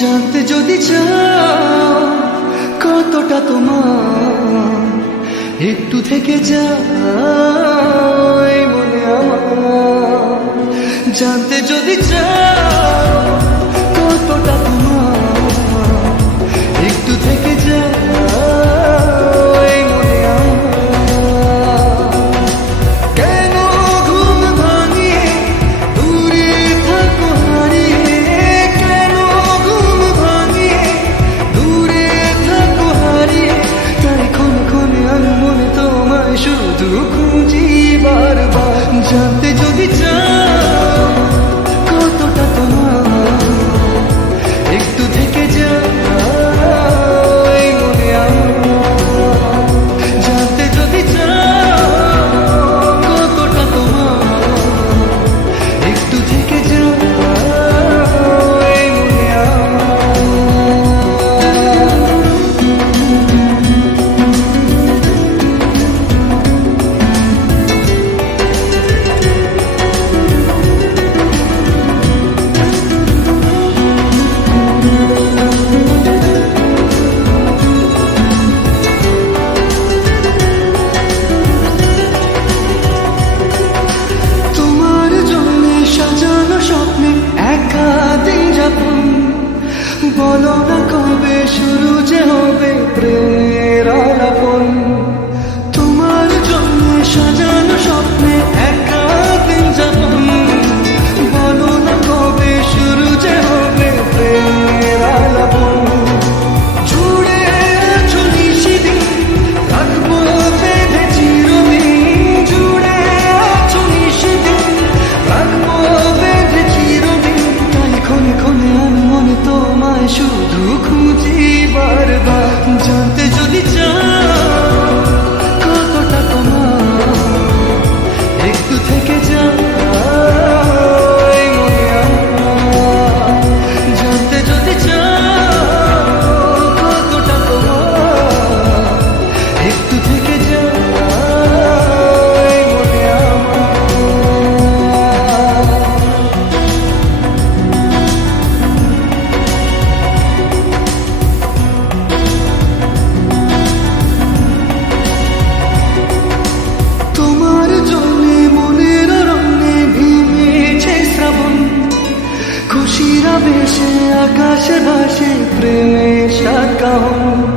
জানতে যদি চাও কতটা তোমার, একটু থেকে যাও এই মনে আমার। জানতে যদি চাও কতটা তোমার, একটু থেকে যাও এই মনে আমার। কেন ঘুম ভাঙিয়ে দূরে থাকো হারিয়ে, কেন ঘুম ভাঙিয়ে দূরে থাকো হারিয়ে, তাই ক্ষণে ক্ষণে আমি মনে তোমায় শুধু খুঁজি বারবার। জানতে যদি চাও কতটা তোমার, একটু থেকে যাও এই মনে আমার। জানতে যদি চাও কতটা তোমার, একটু থেকে যাও এই মনে তোমার জন্য সাজানো স্বপ্নে একা দিন যাপন। বলো না কবে শুরু যে হবে প্রেমের আলাপন। তোমার জন্য সাজানো স্বপ্নে একা দিন যাপন। বলো না কবে শুরু যে হবে প্রেমের আলাপন। জুড়ে আছো নিশিদিন, রাখবো বেঁধে চিরদিন। জুড়ে আছো নিশিদিন, রাখবো বেঁধে চিরদিন। তাই ক্ষণে ক্ষণে আমি মনে তোমায় শুধু খুঁজি বারবার। জানতে যদি চাও কতটা তোমার, একটু থেকে যাও এই মনে আমার। জানতে যদি চাও কতটা তোমার, একটু থেকে যাও এই মনে আমার। তোমার জন্যে মনের রঙে ভিমেছে শ্রাবণ। খুশির আবেশে আকাশে ভাসে প্রেমের সাত কাহন।